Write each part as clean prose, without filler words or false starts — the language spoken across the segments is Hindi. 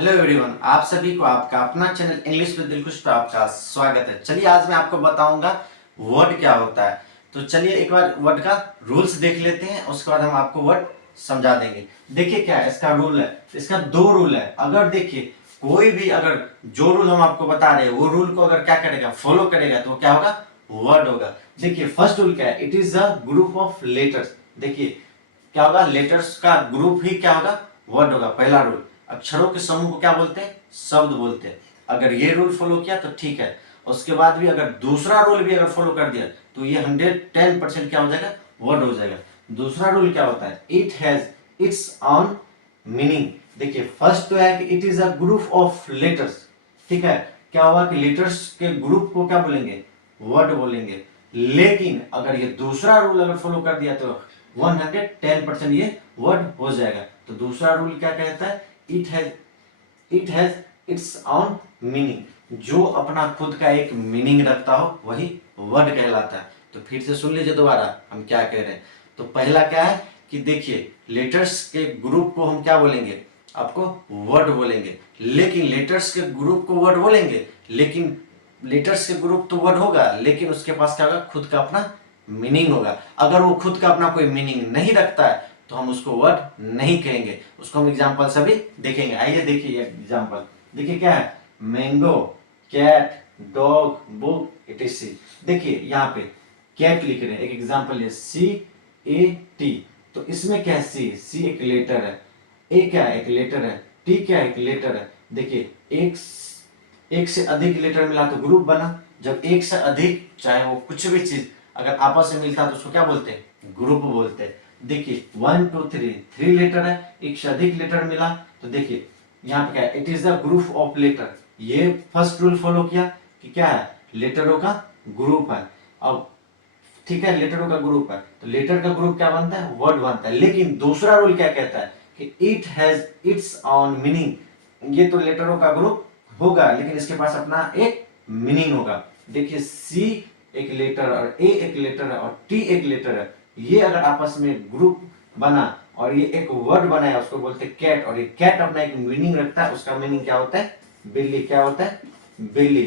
हेलो एवरीवन, आप सभी को आपका अपना चैनल इंग्लिश विद दिलखुश पे आपका स्वागत है। चलिए आज मैं आपको बताऊंगा वर्ड क्या होता है। तो चलिए एक बार वर्ड का रूल्स देख लेते हैं, उसके बाद हम आपको वर्ड समझा देंगे। देखिए क्या है इसका रूल है, इसका दो रूल है। अगर देखिए कोई भी अगर जो रूल हम आपको बता रहे हैं वो रूल को अगर क्या करेगा, फॉलो करेगा, तो वो क्या होगा, वर्ड होगा। देखिए फर्स्ट रूल क्या है, it is a group of letters. देखिए क्या होगा, लेटर्स का ग्रुप ही क्या होगा, वर्ड होगा। पहला रूल, अक्षरों के समूह को क्या बोलते हैं, शब्द बोलते हैं। अगर ये रूल फॉलो किया तो ठीक है। उसके बाद भी अगर दूसरा रूल भी अगर फॉलो कर दिया तो ये 110% क्या हो जाएगा, वर्ड हो जाएगा। दूसरा रूल क्या होता है, it has its on meaning. देखिए फर्स्ट तो है कि it is a group of letters. ठीक है, क्या हुआ कि लेटर्स के ग्रुप को क्या बोलेंगे, वर्ड बोलेंगे। लेकिन अगर ये दूसरा रूल अगर फॉलो कर दिया तो 110% ये वर्ड हो जाएगा। तो दूसरा रूल क्या कहता है, it has its on meaning. जो अपना खुद का एक मीनिंग रखता हो वही वर्ड कहलाता है। तो फिर से सुन लीजिए दोबारा हम क्या कह रहे हैं। तो पहला क्या है कि देखिए लेटर्स के ग्रुप को हम क्या बोलेंगे, आपको वर्ड बोलेंगे। लेकिन लेटर्स के ग्रुप को वर्ड बोलेंगे, लेकिन लेटर्स के ग्रुप तो वर्ड होगा, लेकिन उसके पास क्या होगा, खुद का अपना मीनिंग होगा। अगर वो खुद का अपना कोई मीनिंग नहीं रखता है तो हम उसको वर्ड नहीं कहेंगे। उसको हम एग्जांपल से भी देखेंगे। आइए देखिए एग्जांपल। देखिए क्या है, mango, cat, dog, book, etc. देखिए यहाँ पे कैट लिख रहे हैं, एक एग्जांपल है CAT। तो इसमें क्या है, सी एक लेटर है, ए क्या है, एक लेटर है, टी क्या है, एक लेटर है। देखिए एक से अधिक लेटर मिला तो ग्रुप बना। जब एक से अधिक, चाहे वो कुछ भी चीज अगर आपस में मिलता है तो उसको क्या बोलते हैं, ग्रुप बोलते हैं। देखिए 1 2 3 3 लेटर है, एक से अधिक लेटर मिला तो देखिए यहाँ पे क्या है, it is the group of letter. ये फर्स्ट रूल फॉलो किया कि क्या है, लेटरों का ग्रुप है। अब ठीक है, लेटरों का ग्रुप है तो लेटर का ग्रुप क्या बनता है, वर्ड बनता है। लेकिन दूसरा रूल क्या कहता है कि it has its on meaning. ये तो लेटरों का ग्रुप होगा लेकिन इसके पास अपना एक मीनिंग होगा। देखिए सी एक लेटर और ए एक लेटर है और टी एक लेटर है, ये अगर आपस में ग्रुप बना और ये एक वर्ड बनाया उसको बोलते हैं कैट। और ये कैट अपना एक मीनिंग रखता है, उसका मीनिंग क्या होता है, बिल्ली। क्या होता है, बिल्ली।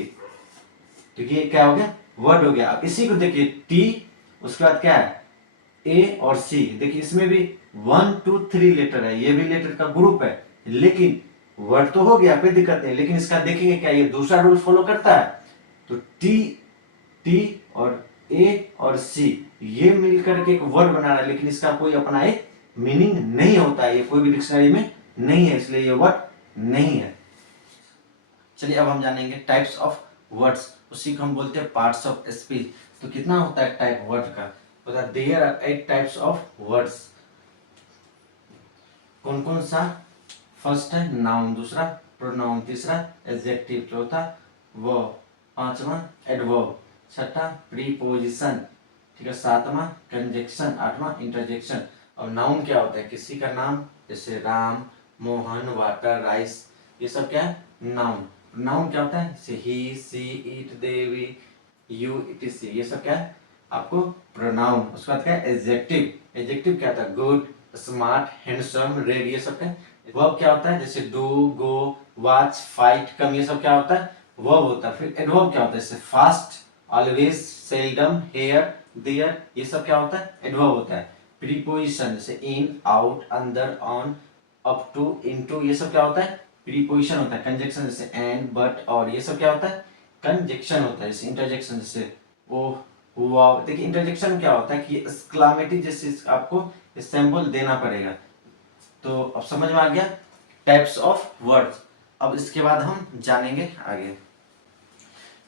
तो ये क्या हो गया, वर्ड हो गया। अब इसी को देखिए टी, उसके बाद क्या है, ए और सी। देखिए इसमें भी 1 2 3 लेटर है, ये भी लेटर का ग्रुप है, लेकिन वर्ड तो हो गया, कोई दिक्कत नहीं। लेकिन इसका देखेंगे क्या ये दूसरा रूल फॉलो करता है। तो टी टी और ए और सी ये मिलकर के एक वर्ड बना रहा है, लेकिन इसका कोई अपना एक मीनिंग नहीं होता है, ये कोई भी डिक्शनरी में नहीं है, इसलिए ये वर्ड नहीं है। चलिए अब हम जानेंगे टाइप्स ऑफ वर्ड्स, उसी को हम बोलते हैं पार्ट्स ऑफ स्पीच। तो कितना होता है टाइप वर्ड का, बता, there are 8 types of words. कौन कौन सा, फर्स्ट है नाउन, दूसरा प्रोनाउन, तीसरा एडजेक्टिव, चौथा वर्ब, पांचवा एडवर्ब, छठा प्रीपोजिशन, ठीक है, सातवां कंजक्शन, आठवां इंटरजेक्शन। अब नाउन क्या होता है, किसी का नाम, जैसे राम, मोहन, वाटर, राइस, ये सब क्या है, नाउन। नाउन क्या होता है, जैसे ही, सी, इट, देवी, यू, इट, ये सब क्या है आपको प्रोनाउन। उसके बाद क्या है एडजेक्टिव। एडजेक्टिव क्या होता है, गुड, स्मार्ट, हैंडसम, रेड, ये सब क्या। वर्ब क्या होता है, जैसे डू, गो, वॉच, फाइट, कम, ये सब क्या होता है, वर्ब होता है। फिर एडवर्ब क्या होता है, जैसे fast, always, seldom, here, there, ये सब क्या होता है, एडवर्ब होता है। प्रीपोजिशन जैसे इन, आउट, अंदर, ऑन, अप टू, इनटू, ये सब क्या होता है, प्रीपोजिशन होता है। कंजक्शन जैसे एंड, बट, और, ये सब क्या होता है, कंजक्शन होता है। जैसे इंटरजेक्शन जैसे ओ, हुआ। देखिए इंटरजेक्शन क्या होता है कि एक्सक्लामेटरी जैसे आपको सिंबल देना पड़ेगा। तो अब समझ में आ गया टाइप्स ऑफ वर्ड्स। अब इसके बाद हम जानेंगे आगे।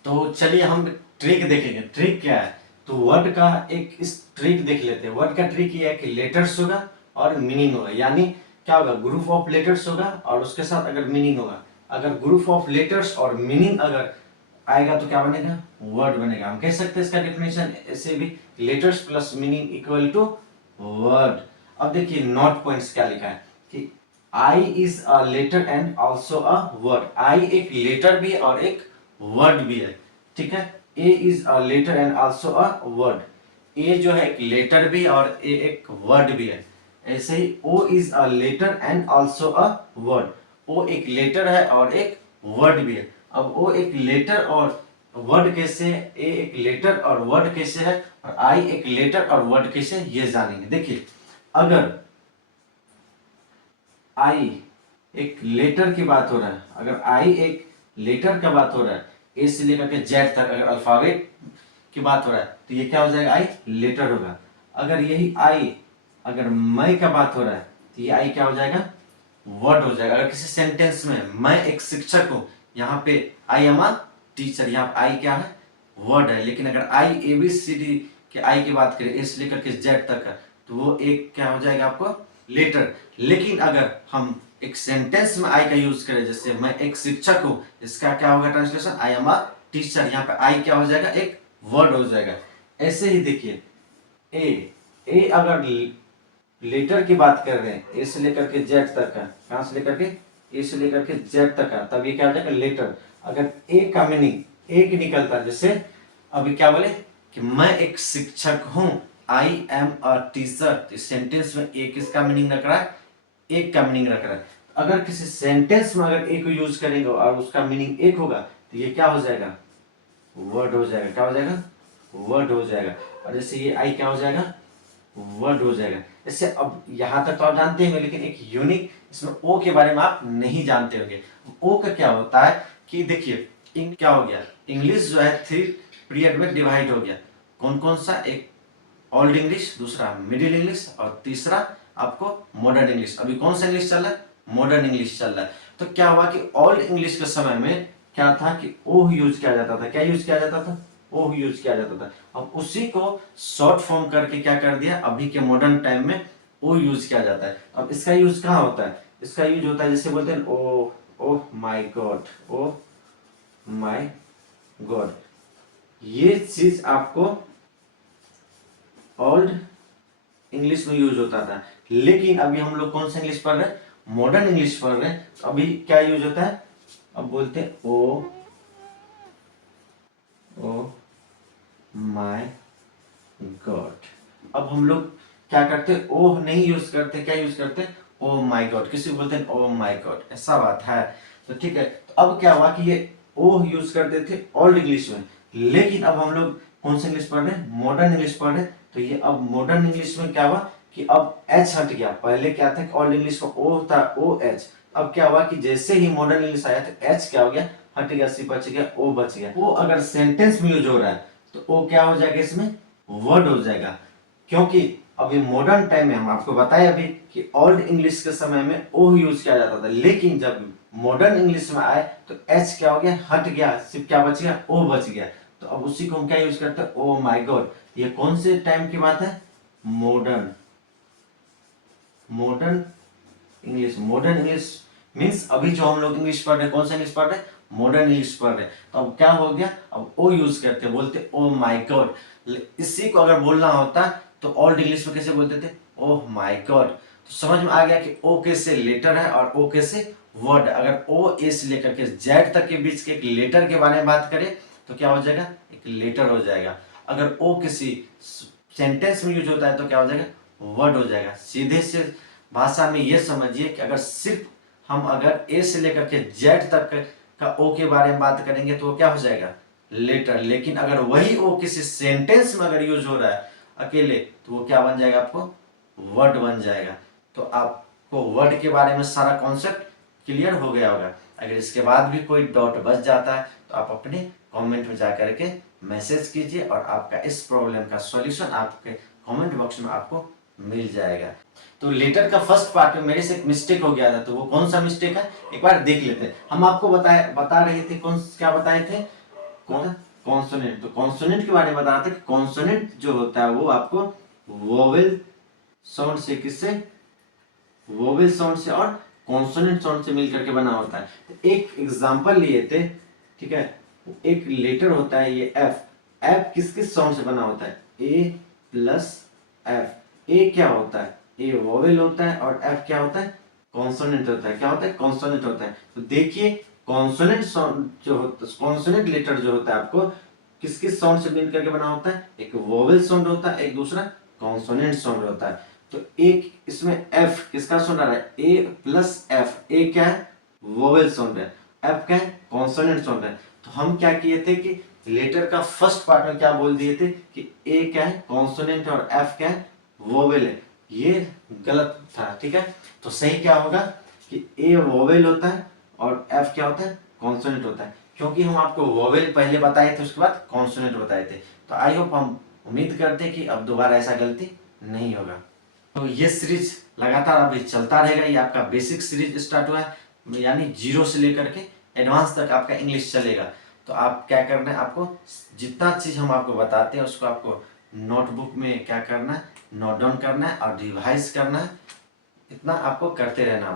तो चलिए हम ट्रिक देखेंगे। ट्रिक क्या है, तो वर्ड का एक इस ट्रिक देख लेते हैं। वर्ड का ट्रिक ये है कि लेटर्स होगा और मीनिंग होगा, यानी क्या होगा, ग्रुप ऑफ लेटर्स होगा और उसके साथ अगर मीनिंग होगा। अगर ग्रुप ऑफ लेटर्स और मीनिंग अगर आएगा तो क्या बनेगा, वर्ड बनेगा। हम कह सकते हैं इसका डेफिनेशन ऐसे भी, letters plus meaning equal to word. अब देखिए नोट पॉइंट्स क्या लिखा है कि I is a letter and also a word. I एक लेटर भी है और एक वर्ड भी है, ठीक है। A is a letter and also a word. A जो है एक लेटर भी और ए एक वर्ड भी है। ऐसे ही O is a letter and also a word. O एक लेटर है और एक वर्ड भी है। अब ओ एक लेटर और वर्ड कैसे है, ए एक लेटर और वर्ड कैसे है, और आई एक लेटर और वर्ड कैसे है, ये जानेंगे। देखिए, अगर आई एक लेटर की बात हो रहा है, अगर आई एक लेटर का बात हो रहा है, ए से लेकर के जेड तक अगर अल्फाबेट की बात हो रहा है, तो ये क्या हो जाएगा, आई लेटर होगा। अगर यही आई अगर मैं का बात हो रहा है, तो ये आई क्या हो जाएगा, वर्ड हो जाएगा। अगर किसी सेंटेंस में मैं एक शिक्षक हूं, यहाँ पे आई एम अ टीचर, यहाँ पे आई क्या है, वर्ड है। लेकिन अगर आई ए बी सी डी के आई की बात करें, ए से लेकर के जेड तक है, तो वो एक क्या हो जाएगा आपको, लेटर। लेकिन अगर हम एक सेंटेंस में आई का यूज करें, जैसे मैं एक शिक्षक हूं, इसका क्या होगा translation, I am a teacher, यहाँ पे आई क्या हो जाएगा, एक वर्ड हो जाएगा। ऐसे ही देखिए, ए अगर लेटर की बात कर रहे हैं, ए से लेकर के जेड तक का, कहां से लेकर के, ए से लेकर के जेड तक का, तब ये क्या हो जाएगा, लेटर। अगर ए का मीनिंग एक निकलता है, जैसे अभी क्या बोले कि मैं एक शिक्षक हूं, आई एम अ टीचर, इस सेंटेंस में ए किसका मीनिंग रख रहा है, एक का मीनिंग रख रहा है। अगर किसी सेंटेंस में अगर ए को यूज करेंगे और उसका मीनिंग एक होगा, तो ये क्या हो जाएगा, वर्ड हो जाएगा। क्या हो जाएगा, वर्ड हो जाएगा। और जैसे ये आई क्या हो जाएगा, वर्ड हो जाएगा। इससे अब यहां तक तो आप जानते हैं, लेकिन एक यूनिक इसमें ओ के बारे में आप नहीं जानते होंगे। ओ का क्या होता है कि देखिए, क्या हो गया, इंग्लिश जो है 3 पीरियड में डिवाइड हो गया। कौन कौन सा, एक ओल्ड इंग्लिश, दूसरा मिडिल इंग्लिश, और तीसरा आपको मॉडर्न इंग्लिश। अभी कौन सा इंग्लिश चल रहा है, मॉडर्न इंग्लिश चल रहा है। तो क्या हुआ कि ओल्ड इंग्लिश के समय में क्या था कि ओह यूज किया जाता था। क्या यूज किया जाता था, ओह यूज किया जाता था। अब उसी को शॉर्ट फॉर्म करके क्या कर दिया, अभी के मॉडर्न टाइम में ओ यूज किया जाता है। अब इसका यूज कहाँ होता है, इसका यूज होता है जैसे बोलते हैं oh, oh my God, oh my God. ये चीज आपको ओल्ड इंग्लिश में यूज होता था। लेकिन अभी हम लोग कौन सा इंग्लिश पढ़ रहे हैं, मॉडर्न इंग्लिश पढ़ रहे हैं। तो अभी क्या यूज होता है, अब बोलते हैं ओ माय गॉड। अब हम लोग क्या करते, ओह नहीं यूज करते, क्या यूज करते, ओ माय गॉड। किसी को बोलते हैं ओ माय गॉड, ऐसा बात है। तो ठीक है, तो अब क्या हुआ कि ये ओह यूज करते थे ओल्ड इंग्लिश में, लेकिन अब हम लोग कौन सा इंग्लिश पढ़ रहे हैं, मॉडर्न इंग्लिश पढ़ रहे हैं। तो ये अब मॉडर्न इंग्लिश में क्या हुआ कि अब एच हट गया। पहले क्या था, ओल्ड इंग्लिश में ओ था, ओ एच। अब क्या हुआ कि जैसे ही मॉडर्न इंग्लिश आया तो एच क्या हो गया, हट गया, सी बच गया, ओ बच गया। वो अगर सेंटेंस में यूज हो रहा है, तो ओ क्या हो जाएगा, इसमें वर्ड हो जाएगा। क्योंकि अभी मॉडर्न टाइम में हम आपको बताए अभी कि ओल्ड इंग्लिश के समय में ओ यूज किया जाता था, लेकिन जब मॉडर्न इंग्लिश में आए तो एच क्या हो गया, हट गया, सिर्फ क्या बच गया, ओ बच गया। तो अब उसी को हम क्या यूज करते हैं, ओ माय गॉड। ये कौन से टाइम की बात है, modern, modern English. Modern English means अभी जो हम लोग इंग्लिश पढ़ रहे हैं, कौन सा इंग्लिश पढ़ रहे हैं, मॉडर्न इंग्लिश पढ़ रहे हैं। तो अब क्या हो गया, अब ओ यूज करते, बोलते ओ माय गॉड। इसी को अगर बोलना होता तो ओल्ड इंग्लिश में कैसे बोलते थे, ओह माय गॉड। तो समझ में आ गया कि ओ कैसे लेटर है और ओ कैसे वर्ड है। अगर ओ ए से लेकर के जेड तक के बीच के एक लेटर के बारे में बात करें, तो क्या हो जाएगा, एक लेटर हो जाएगा। अगर ओ किसी सेंटेंस में यूज होता है, तो क्या हो जाएगा, वर्ड हो जाएगा। सीधे से भाषा में ये समझिए कि अगर सिर्फ हम अगर ए से लेकर के जेड तक का ओ के बारे में बात करेंगे, तो वो क्या हो जाएगा, लेटर। लेकिन अगर वही ओ किसी सेंटेंस में अगर यूज हो रहा है अकेले, तो वो क्या बन जाएगा, आपको वर्ड बन जाएगा। तो आपको वर्ड के बारे में सारा कॉन्सेप्ट क्लियर हो गया होगा। अगर इसके बाद भी कोई डाउट बच जाता है, तो आप अपने कमेंट में जाकर के मैसेज कीजिए, और आपका इस प्रॉब्लम का सॉल्यूशन आपके कमेंट बॉक्स में आपको मिल जाएगा। तो लेटर का फर्स्ट पार्ट में मेरे से एक मिस्टेक हो गया था, तो वो कौन सा मिस्टेक है, एक बार देख लेते हैं। हम आपको बता रहे थे, कौन क्या बताए थे, कौन, कॉन्सोनेंट। तो कॉन्सोनेंट के बारे में बता रहे थे। कॉन्सोनेंट जो होता है वो आपको वोवेल साउंड से, किससे, वोवेल साउंड से और कॉन्सोनेंट साउंड से मिलकर के बना होता है। तो एक एग्जांपल लिए थे, ठीक है। एक लेटर होता है ये एफ, एफ किस किस साउंड से बना होता है, ए प्लस एफ। ए क्या होता है, ए वोवेल होता है, और एफ क्या होता है, कॉन्सोनेंट होता है। क्या होता है, कॉन्सोनेंट होता है। तो देखिए, कॉन्सोनेंट साउंड जो होता है, कॉन्सोनेंट लेटर जो होता है आपको किस किस साउंड से मिल करके बना होता है, एक वोवेल साउंड होता है, एक दूसरा कॉन्सोनेंट साउंड होता है। तो एक इसमें एफ किसका साउंड आ रहा है, ए प्लस एफ। ए क्या है, वोवेल साउंड है, एफ क्या है कॉन्सोनेंट साउंड है। तो हम क्या किए थे कि लेटर का फर्स्ट पार्ट में क्या बोल दिए थे कि ए क्या है कॉन्सोनेंट और एफ क्या है वोवेल है, ये गलत था। ठीक है, तो सही क्या होगा कि ए वोवेल होता है और एफ क्या होता है कॉन्सोनेंट होता है, क्योंकि हम आपको वोवेल पहले बताए थे उसके बाद कॉन्सोनेंट बताए थे। तो आई होप हम उम्मीद करते हैं कि अब दोबारा ऐसा गलती नहीं होगा। तो ये सीरीज लगातार अभी चलता रहेगा। ये आपका बेसिक सीरीज स्टार्ट हुआ है, यानी जीरो से लेकर के एडवांस तक आपका इंग्लिश चलेगा। तो आप क्या करना है, आपको जितना चीज हम आपको बताते हैं उसको आपको नोटबुक में क्या करना है, नोट डाउन करना है और रिवाइज करना है। इतना आपको करते रहना।